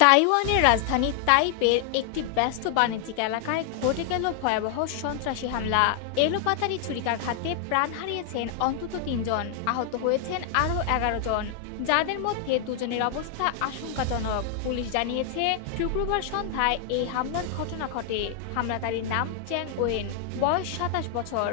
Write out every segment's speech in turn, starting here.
তাইওয়ানের রাজধানী তাইপের একটি ব্যস্ত বাণিজ্যিক এলাকায় ঘটে গেল ভয়াবহ সন্ত্রাসী হামলা। এলোপাতাড়ি ছুরিকাঘাতে প্রাণ হারিয়েছেন অন্তত ৩ জন, আহত হয়েছেন আরও ১১ জন, যাদের মধ্যে ২ জনের অবস্থা আশঙ্কাজনক। পুলিশ জানিয়েছে শুক্রবার সন্ধ্যায় এই হামলার ঘটনা ঘটে। হামলাকারীর নাম চ্যাং ওয়েন, বয়স ২৭ বছর।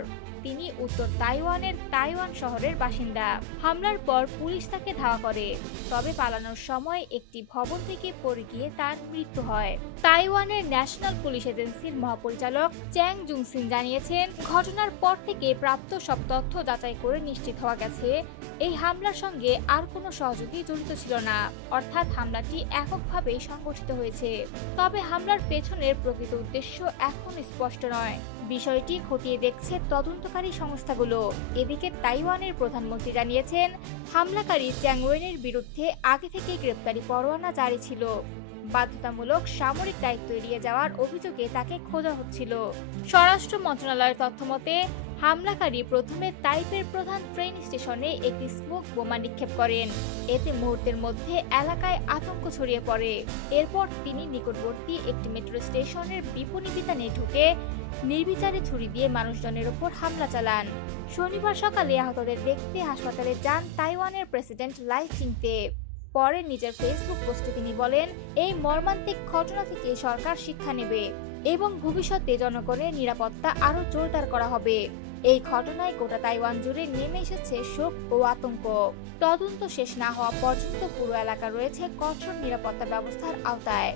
তিনি উত্তর তাইওয়ানের তাইওয়ান শহরের বাসিন্দা। হামলার পর পুলিশ তাকে ধাওয়া করে, তবে পালানোর সময় একটি ভবন থেকে পড়ে গিয়ে তার মৃত্যু হয়। তাইওয়ানের ন্যাশনাল পুলিশ এজেন্সির মহাপরিচালক চ্যাং জুংসিন জানিয়েছেন, ঘটনার পর থেকে প্রাপ্ত সব তথ্য যাচাই করে নিশ্চিত হওয়া গেছে এই হামলার সঙ্গে আর কোনো সহযোগী জড়িত ছিল না, অর্থাৎ হামলাটি এককভাবেই সংগঠিত হয়েছে। তবে হামলার পেছনের প্রকৃত উদ্দেশ্য এখনো স্পষ্ট নয়। বিষয়টি খতিয়ে দেখছে তদন্তকারী সংস্থাগুলো। এদিকে তাইওয়ানের প্রধানমন্ত্রী জানিয়েছেন, হামলাকারী চ্যাং ওয়েনের বিরুদ্ধে আগে থেকেই গ্রেপ্তারি পরোয়ানা জারি ছিল। বাধ্যতামূলক সামরিক দায়িত্ব এড়িয়ে যাওয়ার অভিযোগে তাকে খোঁজা হচ্ছিল। স্বরাষ্ট্র মন্ত্রণালয়ের তথ্যমতে, হামলাকারী প্রথমে তাইপের প্রধান ট্রেন স্টেশনে একটি স্মোক বোমা নিক্ষেপ করেন। এতে মুহূর্তের মধ্যে এলাকায় আতঙ্ক ছড়িয়ে পড়ে। এরপর তিনি নিকটবর্তী একটি মেট্রো স্টেশনের বিপণী বিতানে ঢুকে নির্বিচারে ছুরি দিয়ে মানুষজনের উপর হামলা চালান। শনিবার সকালে আহতদের দেখতে হাসপাতালে যান তাইওয়ানের প্রেসিডেন্ট লাই চিংতে। পরে নিজের ফেসবুক পোস্টে তিনি বলেন, এই মর্মান্তিক ঘটনা থেকে সরকার শিক্ষা নেবে এবং ভবিষ্যতে জনগণের নিরাপত্তা আরও জোরদার করা হবে। এই ঘটনায় গোটা তাইওয়ান জুড়ে নেমে এসেছে শোক ও আতঙ্ক। তদন্ত শেষ না হওয়া পর্যন্ত পুরো এলাকা রয়েছে কঠোর নিরাপত্তা ব্যবস্থার আওতায়।